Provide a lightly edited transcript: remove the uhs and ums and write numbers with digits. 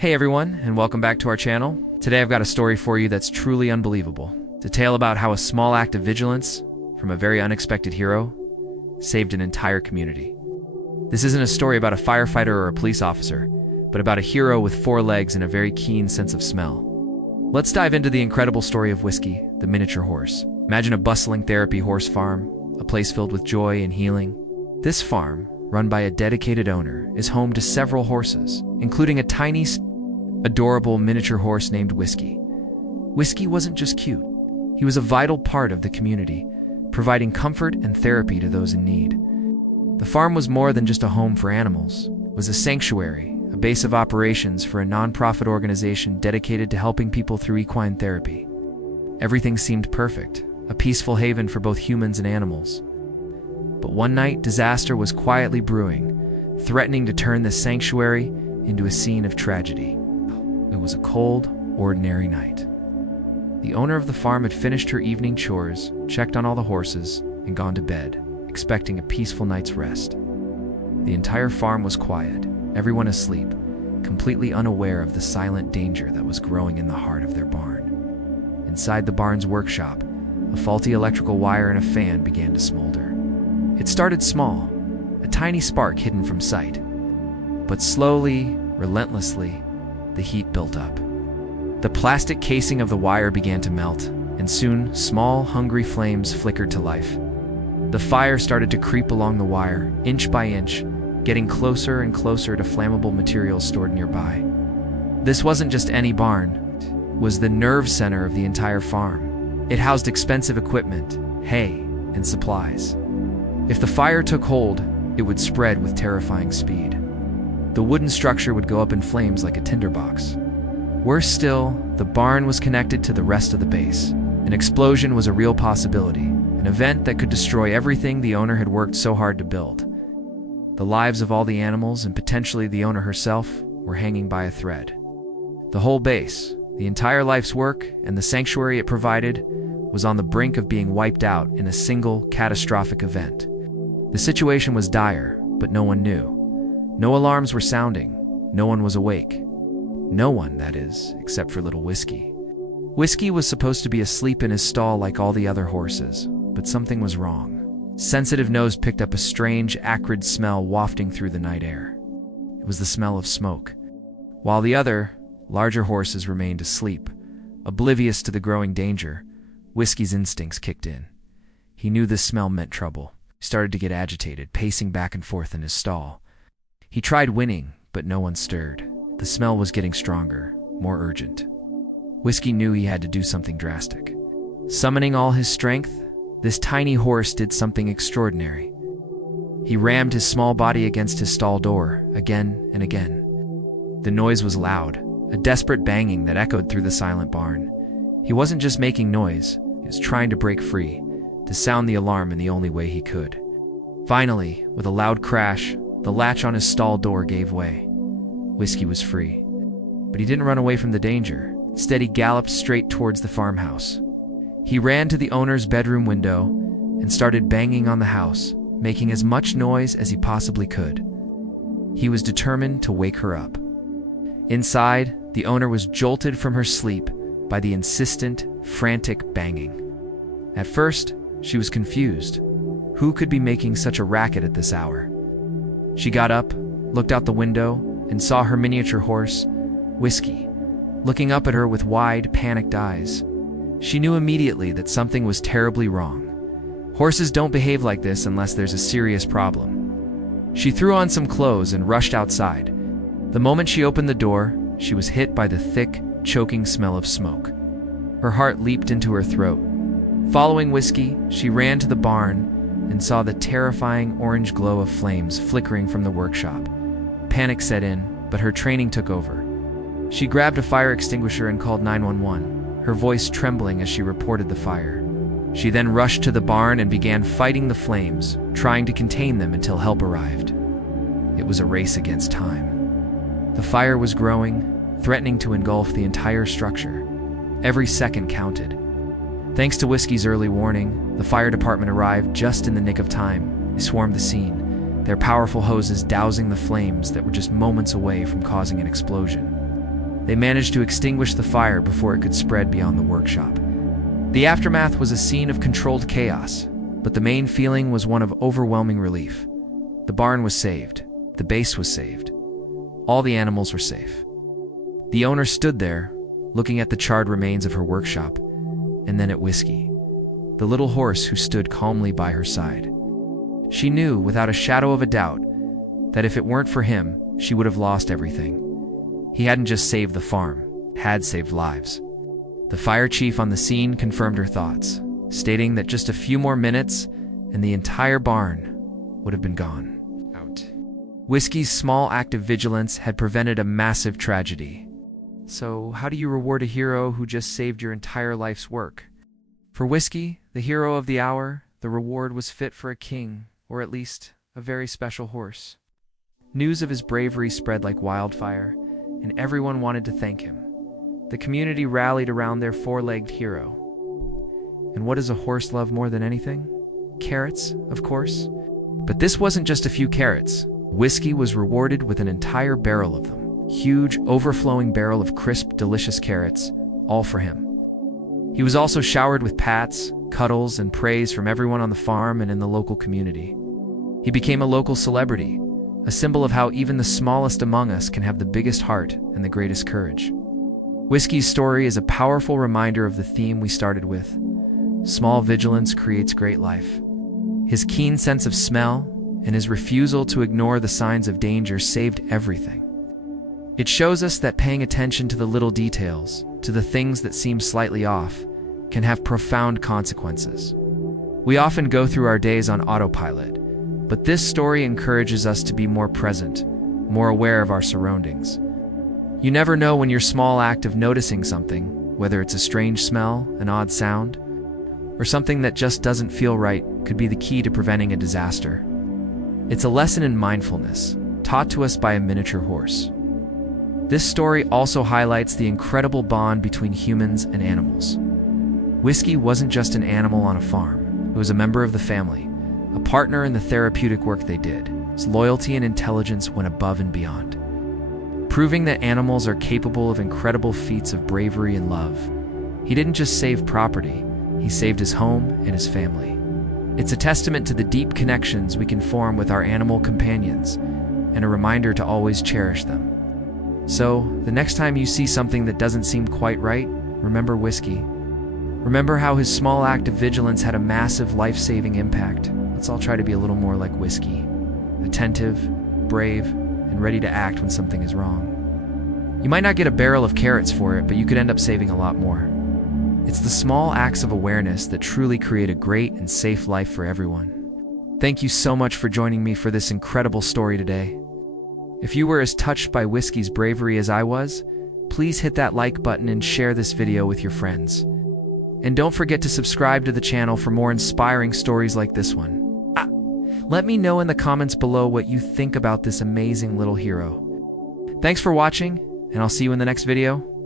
Hey everyone, and welcome back to our channel. Today I've got a story for you that's truly unbelievable. It's a tale about how a small act of vigilance from a very unexpected hero saved an entire community. This isn't a story about a firefighter or a police officer, but about a hero with 4 legs and a very keen sense of smell. Let's dive into the incredible story of Whiskey, the miniature horse. Imagine a bustling therapy horse farm, a place filled with joy and healing. This farm, run by a dedicated owner, is home to several horses, including a tiny, adorable miniature horse named Whiskey. Whiskey wasn't just cute. He was a vital part of the community, providing comfort and therapy to those in need. The farm was more than just a home for animals. It was a sanctuary, a base of operations for a non-profit organization dedicated to helping people through equine therapy. Everything seemed perfect, a peaceful haven for both humans and animals. But one night, disaster was quietly brewing, threatening to turn the sanctuary into a scene of tragedy. It was a cold, ordinary night. The owner of the farm had finished her evening chores, checked on all the horses, and gone to bed, expecting a peaceful night's rest. The entire farm was quiet, everyone asleep, completely unaware of the silent danger that was growing in the heart of their barn. Inside the barn's workshop, a faulty electrical wire and a fan began to smolder. It started small, a tiny spark hidden from sight. But slowly, relentlessly, the heat built up. The plastic casing of the wire began to melt, and soon, small, hungry flames flickered to life. The fire started to creep along the wire, inch by inch, getting closer and closer to flammable materials stored nearby. This wasn't just any barn. It was the nerve center of the entire farm. It housed expensive equipment, hay, and supplies. If the fire took hold, it would spread with terrifying speed. The wooden structure would go up in flames like a tinderbox. Worse still, the barn was connected to the rest of the base. An explosion was a real possibility, an event that could destroy everything the owner had worked so hard to build. The lives of all the animals, and potentially the owner herself, were hanging by a thread. The whole base, the entire life's work, and the sanctuary it provided, was on the brink of being wiped out in a single, catastrophic event. The situation was dire, but no one knew. No alarms were sounding. No one was awake. No one, that is, except for little Whiskey. Whiskey was supposed to be asleep in his stall like all the other horses, but something was wrong. Sensitive nose picked up a strange, acrid smell wafting through the night air. It was the smell of smoke. While the other, larger horses remained asleep, oblivious to the growing danger, Whiskey's instincts kicked in. He knew this smell meant trouble. He started to get agitated, pacing back and forth in his stall. He tried whinnying, but no one stirred. The smell was getting stronger, more urgent. Whiskey knew he had to do something drastic. Summoning all his strength, this tiny horse did something extraordinary. He rammed his small body against his stall door, again and again. The noise was loud, a desperate banging that echoed through the silent barn. He wasn't just making noise, he was trying to break free, to sound the alarm in the only way he could. Finally, with a loud crash, the latch on his stall door gave way. Whiskey was free. But he didn't run away from the danger. Instead, he galloped straight towards the farmhouse. He ran to the owner's bedroom window and started banging on the house, making as much noise as he possibly could. He was determined to wake her up. Inside, the owner was jolted from her sleep by the insistent, frantic banging. At first, she was confused. Who could be making such a racket at this hour? She got up, looked out the window, and saw her miniature horse, Whiskey, looking up at her with wide, panicked eyes. She knew immediately that something was terribly wrong. Horses don't behave like this unless there's a serious problem. She threw on some clothes and rushed outside. The moment she opened the door, she was hit by the thick, choking smell of smoke. Her heart leaped into her throat. Following Whiskey, she ran to the barn and saw the terrifying orange glow of flames flickering from the workshop. Panic set in, but her training took over. She grabbed a fire extinguisher and called 911, her voice trembling as she reported the fire. She then rushed to the barn and began fighting the flames, trying to contain them until help arrived. It was a race against time. The fire was growing, threatening to engulf the entire structure. Every second counted. Thanks to Whiskey's early warning, the fire department arrived just in the nick of time. They swarmed the scene, their powerful hoses dousing the flames that were just moments away from causing an explosion. They managed to extinguish the fire before it could spread beyond the workshop. The aftermath was a scene of controlled chaos, but the main feeling was one of overwhelming relief. The barn was saved. The base was saved. All the animals were safe. The owner stood there, looking at the charred remains of her workshop, and then at Whiskey, the little horse who stood calmly by her side. She knew, without a shadow of a doubt, that if it weren't for him, she would have lost everything. He hadn't just saved the farm, had saved lives. The fire chief on the scene confirmed her thoughts, stating that just a few more minutes and the entire barn would have been gone. Whiskey's small act of vigilance had prevented a massive tragedy. So, how do you reward a hero who just saved your entire life's work? For Whiskey, the hero of the hour, the reward was fit for a king, or at least a very special horse. News of his bravery spread like wildfire, and everyone wanted to thank him. The community rallied around their four-legged hero. And what does a horse love more than anything? Carrots, of course. But this wasn't just a few carrots. Whiskey was rewarded with an entire barrel of them. Huge, overflowing barrel of crisp, delicious carrots, all for him. He was also showered with pats, cuddles, and praise from everyone on the farm and in the local community. He became a local celebrity, a symbol of how even the smallest among us can have the biggest heart and the greatest courage. Whiskey's story is a powerful reminder of the theme we started with. Small vigilance creates great life. His keen sense of smell and his refusal to ignore the signs of danger saved everything. It shows us that paying attention to the little details, to the things that seem slightly off, can have profound consequences. We often go through our days on autopilot, but this story encourages us to be more present, more aware of our surroundings. You never know when your small act of noticing something, whether it's a strange smell, an odd sound, or something that just doesn't feel right, could be the key to preventing a disaster. It's a lesson in mindfulness, taught to us by a miniature horse. This story also highlights the incredible bond between humans and animals. Whiskey wasn't just an animal on a farm. It was a member of the family, a partner in the therapeutic work they did. His loyalty and intelligence went above and beyond, proving that animals are capable of incredible feats of bravery and love. He didn't just save property, he saved his home and his family. It's a testament to the deep connections we can form with our animal companions, and a reminder to always cherish them. So, the next time you see something that doesn't seem quite right, remember Whiskey. Remember how his small act of vigilance had a massive life-saving impact. Let's all try to be a little more like Whiskey. Attentive, brave, and ready to act when something is wrong. You might not get a barrel of carrots for it, but you could end up saving a lot more. It's the small acts of awareness that truly create a great and safe life for everyone. Thank you so much for joining me for this incredible story today. If you were as touched by Whiskey's bravery as I was, please hit that like button and share this video with your friends. And don't forget to subscribe to the channel for more inspiring stories like this one. Let me know in the comments below what you think about this amazing little hero. Thanks for watching, and I'll see you in the next video.